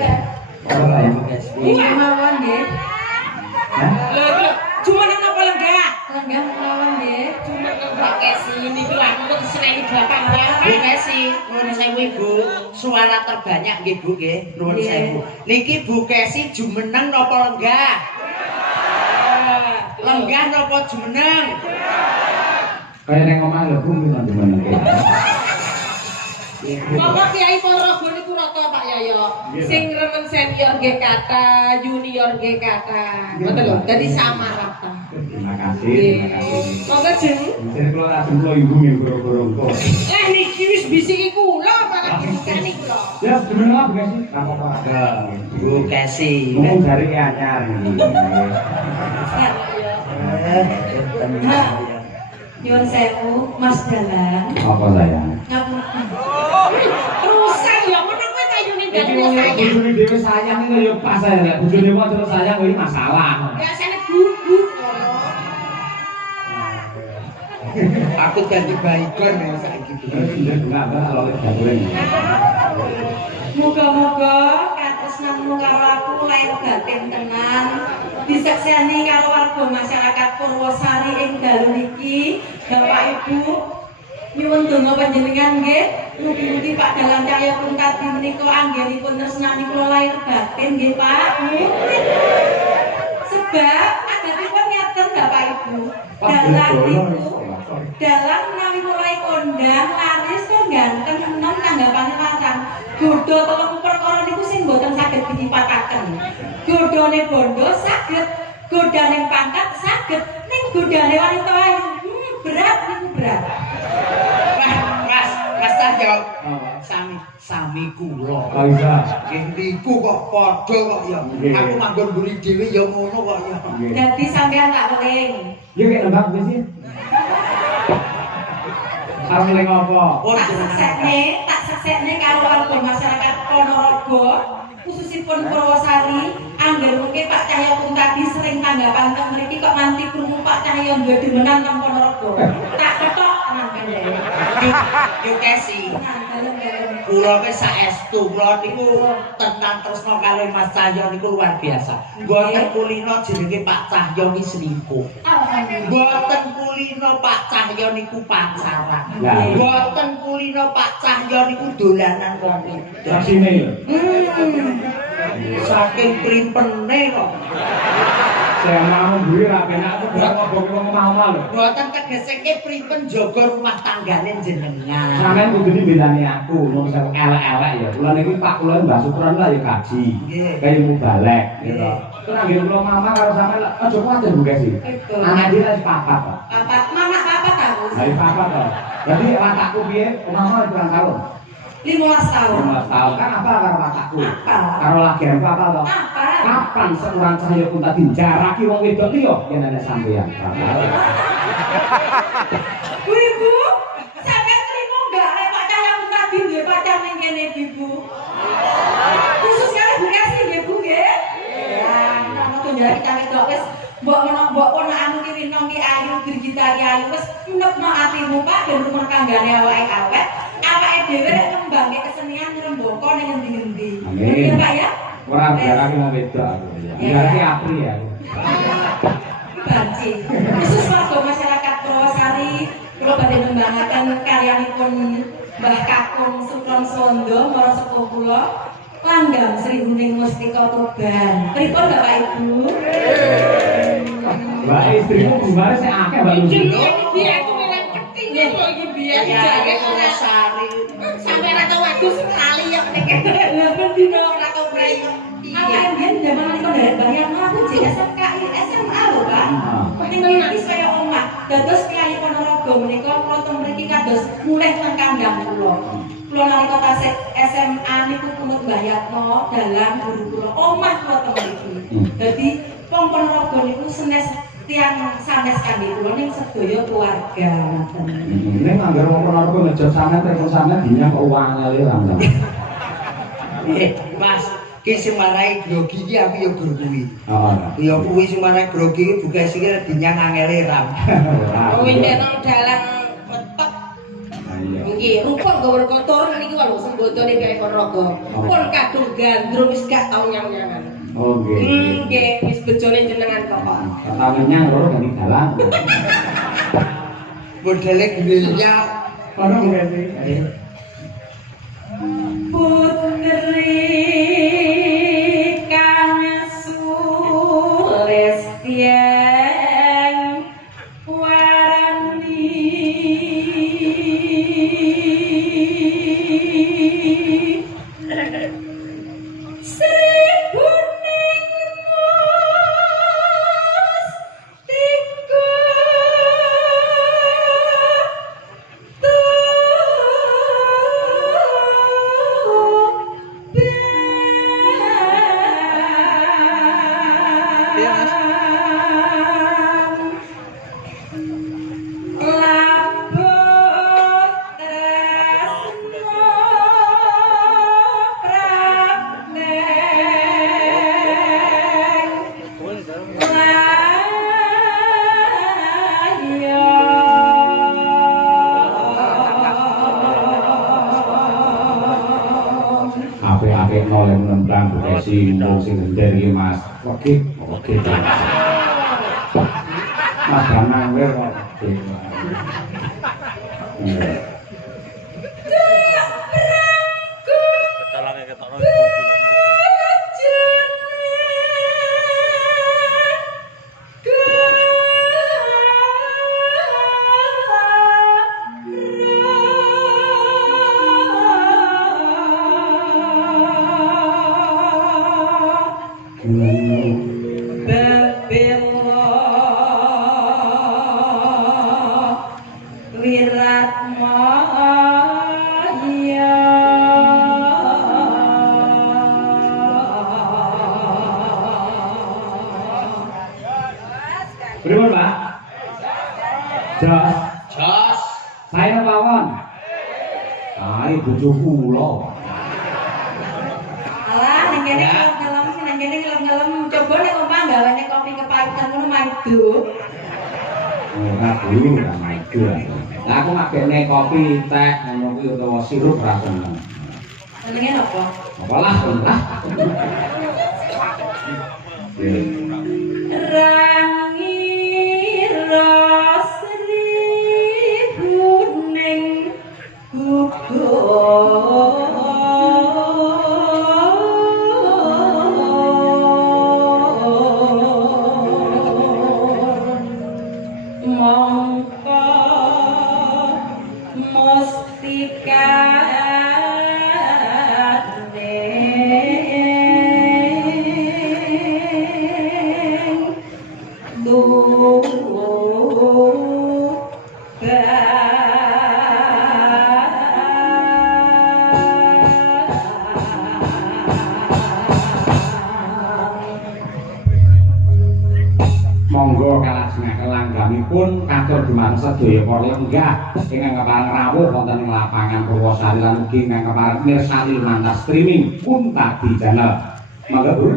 Ora guys. Iya mawon nggih. Hah? Lho, cuma nang apa lenggah? Lenggah mawon nggih. Cuma nang Kesi niki aku kok seneni bapak Bu Kesi, nuwun sewu Ibu. Suara terbanyak nggih Bu nggih. Nuwun sewu. Niki Bu Kesi jumeneng napa lenggah? Lenggah napa jumeneng? Kaya ning omah lho Bu nang jumeneng. Bapak Kiai Ponorogo niku rata Pak Yayo. Sing remen senior nggih kata, junior nggih kata. Ngoten lho, dadi sama rata. Terima kasih. Monggo jeng. Sing kula ajeng kula ibu nggih goro-goro engko. Niki wis bisiki kula malah bisani kula. Ya jumeneng apa guys? Apa-apa. Bu Kesi. Ngomong dari anyar. Nyuwun sewu, Mas Dalang. Apa sayang? Ngapunten. Rusak ya ngono kowe tayune dalem sayang. Bojone dhewe sayang iki ya pas ae nek bojone kok terus sayang kuwi masalah. Biasane gugu. Aku ganti baikon ya saiki. Muga-muga katresnanmu karo aku lair batin tenan. Disekseni karo warga masyarakat Purwosari ing dalu niki, Bapak Ibu. Nyuwun donga panjenengan nggih, mugi-mugi Pak Dalang Cahya Pungkati menika anggenipun tresnani kula lair batin nggih Pak. Sebab adatipun ngaten Bapak Ibu. Dalang menawi mulai kondang laris kok ganteng enom tanggapane larang. Godho telung perkara niku sing mboten saged ditipataken. Godhone bondo saged, godane pangkat saged, ning godane wanita ayu berat niku berat. Mas Cahyo. Sami kula. Kok isa? Nggih niku kok padha kok ya. Aku manggon mburi dhewe ya ngono kok ya. Dadi sampean tak weling. Ya kayak lembab wis sih. Karo ning apa? Tak seksekne karo warga masyarakat Ponorogo, khususipun Purwosari, angger mungkin Pak Cahya pun tadi sering tanggapan teng mriki kok nanti krungu Pak Cahya duwe demenan teng Ponorogo. Tak ketok tenan kandhane. Yo Kesi. Kula wis saestu, kula niku tenan tresna kali Mas Cahyo niku luar biasa. Mboten kulino jenenge Pak Cahyo iki selingkuh. Mboten kulino Pak Cahyo niku pacaran. Mboten kulino Pak Cahyo niku dolanan wong wedok. Rasine lho. Saking primpene kok. Saya mau duwe ra penak aku ora ngoboke wong omah-omah lho. Mboten tegeseke pripun jaga rumah tanggane jenengan. Sampeyan kudu dibelani aku, wong sing elek-elek ya. Kula niki Pak kula Mbah Sukron lah ya gaji. Kaya mubalek gitu. Terus nggih kula mama karo sampeyan aja kuwatir Bu Kesi. Anak dhewe wis papat, Pak. Papat, mama papat aku. Dari papat to. Jadi watakku piye? Omah-omah pirang tahun? 15 tahun. 15 tahun kan apa karo watakku? Apa? Karo lagi apa to? Apa? Kapan seorang Cahya pun tadi jaraki wong wedok liya yen ana sampeyan. Bu Ibu, sampeyan terima enggak lek Pak Cahya pun tadi nggih pacar ning kene Ibu? Khusus kali Bu Kesi nggih Bu nggih? Ya, nono tunjak kita wedok wis mbok ponakanmu ki Rino ki ayu, Girgita ki ayu wis enekno atimu Pak ben rumah tanggane awake awet. Awake dhewe rek ngembangke kesenian ngrembaka ning endi-endi. Nggih Pak ya? Ora jaraki wong wedok aku. Jaraki apri ya. Banci. Khusus warga masyarakat Purwosari, kula badhe nembangaken karyanipun Mbah Kakung Sukron Sondo marang sepuh kula Langgang Sri Huning Mustika Tuban. Pripun Bapak Ibu? Mbak istrimu gimana sih akeh Mbak Lucy? Iki aku milih ketinggi kok iki biyen jare ora sari. sampe ora tau wedhus sekali ya nek. Lah ben dino ora tau prei. Awake biyen jaman niku nderek bayang aku jek SMKI SMA lho Pak. Ning iki saya omah. Dados Kyai Ponorogo menika kula teng mriki kados mulih nang kandhang kula. Kula nalika tasik SMA niku punut Mbayatno dalang guru kula omah kula teng mriki. Dadi wong Ponorogo niku senes tiang sanes kami kula ning sedaya keluarga ngoten. Ning anggar wong Ponorogo ngejot sampean telepon sampean dinya kok uang ngale ra. Mas, ki sing marai grogi iki aku ya guru kuwi. Oh. Ya kuwi sing marai grogi iki buka sing dinyang angele ram. Kuwi nek nang dalang petek. Nggih, rupuk gawe kotor niki wae lho botone kaya Ponorogo. Pun kadung gandrung wis gak tau nyang-nyangan. Oh nggih. Nggih, wis bojone jenengan kok. Kata nyang loro ganti dalan. Modele gilnya Ono nggih sih. Putri kang sulestyen warani Sri Kuning apik-apik noleh nentang bukesi mung sing ngender iki Mas. Oke. Mas Danang wae kok. Ketalange ketokno kunci. Pripun, Pak? Jos. jos Saya mawon. Kae bojo kula. Alah, ning kene ngelem, ning kene ngelem-ngelem. Coba nek omah gawane kopi kepahitan ngono maido. Ora dulu ora maido. Lah aku ngakene kopi teh ngono kuwi utawa sirup ra seneng. Senenge napa? Apalah, lah. Rangira Sri Kuning mongko Monggo kalajengaken langgamipun katur dumateng sedaya para lenggah ingkang kepareng rawuh wonten ing lapangan Purwosari lan ugi ingkang kepareng mirsani lumantar streaming Unta di channel. Monggo Bu.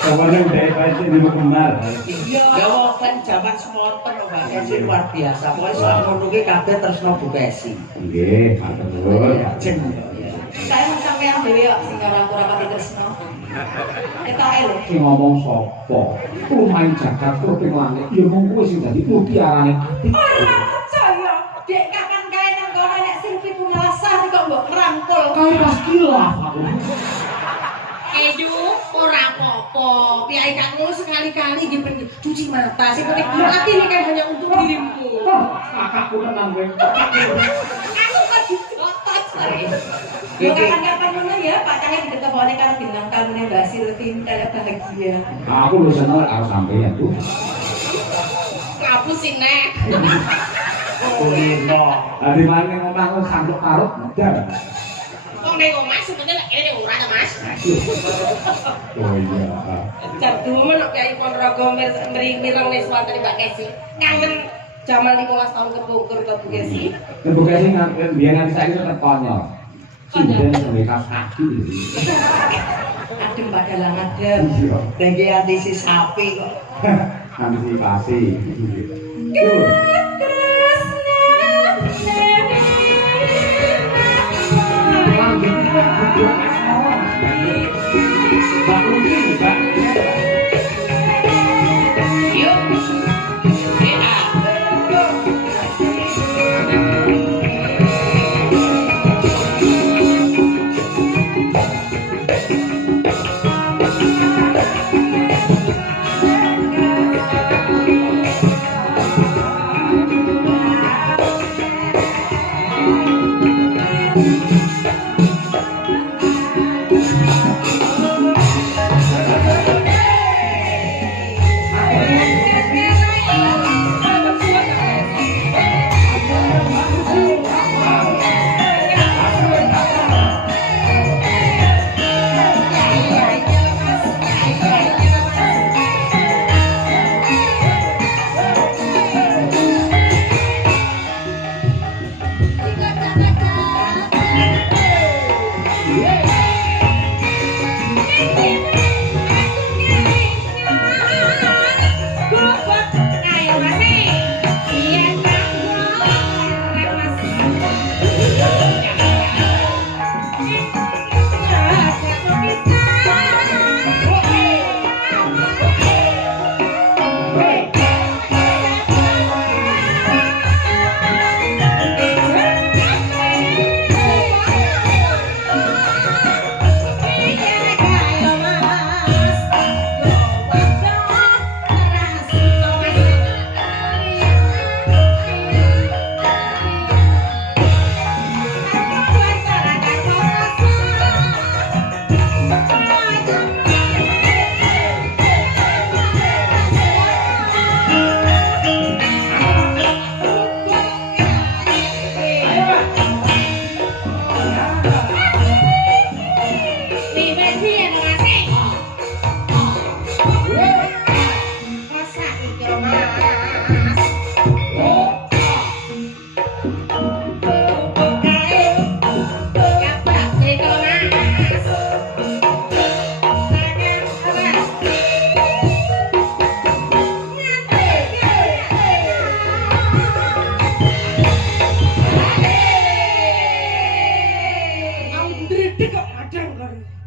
Kabarnya udah pasti di benar. Ya kan jaman semonten lho Mbak Kesi luar biasa. Pokoke selama nunggu kabeh tresno Bu Kesi. Nggih, matur. Jeng. Saya sampean dhewe kok sing ora pati tresno. Ketoke lho. Sing ngomong sapa? Main Jakarta ping langit. Ya mung kuwi sing dadi mutiarane ati. Ora percaya. Dek kapan kae nang kono nek sing 17 kok mbok ngrangkul. Kae pas kilaf aku. Edu ora apa-apa. Piyai kakmu sekali-kali nggih pengen cuci mata. Sing penting hati ini kan hanya untuk dirimu. Kakakku tenang kowe. Aku kok dikotot sare. Ya kapan-kapan ngono ya, Pak Cahya ditetepone karo bintang tamune Mbak Silvin kaya bahagia. Aku lu seneng karo sampeyan tuh. Kapu sih nek. Kulino. Adi mane ngomong sanduk karut ndar. Kok ning omah sebenarnya lek kene ora ta, Mas? Oh iya. Jadu men Kyai Ponorogo mireng ning wonten Mbak Kesi. Kangen jaman 15 tahun kepungkur ke Bu Kesi. Bu Kesi biyen nganti saiki tetep konyol. Sinden semekas kaki. Adem padalang adem. Iya. Lagi antisi sapi kok. Antisipasi.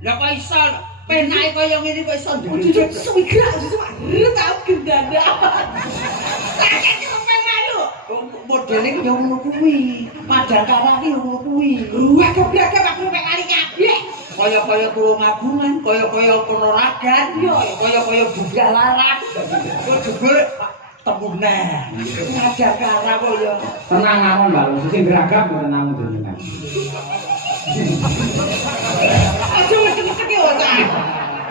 Lah kok iso penake kaya ngene kok iso Jujur suwi gerak cuma tau gendanda. Sakit kok malu. Modeling yo ngono kuwi. Padakane yo ngono kuwi. Wah gebrak aku mek kali kabeh. Kaya-kaya tulung agungan, kaya-kaya penolagan, kaya-kaya budal laras. Kok jebul temunan. Padakane kok yo. Tenang mawon, Mbak. Sing geragam mboten namung jenengan. Aja ngecek-ngecek yo, Cak.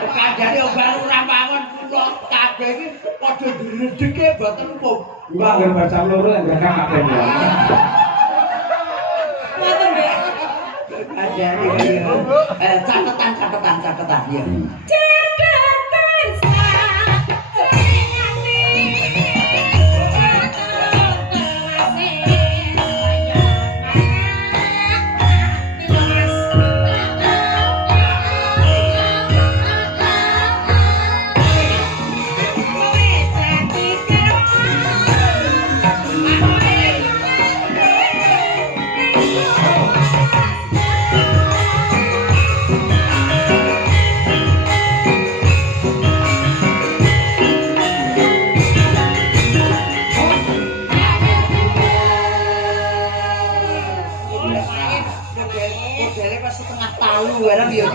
Kandhane baru ora mawon kula kabeh iki padha diredheke mboten umum. Mbak nggih baca loro yang geragam kabeh. Ngoten, Mbak. Ada catatan ya. Modele pas setengah talu barang ya.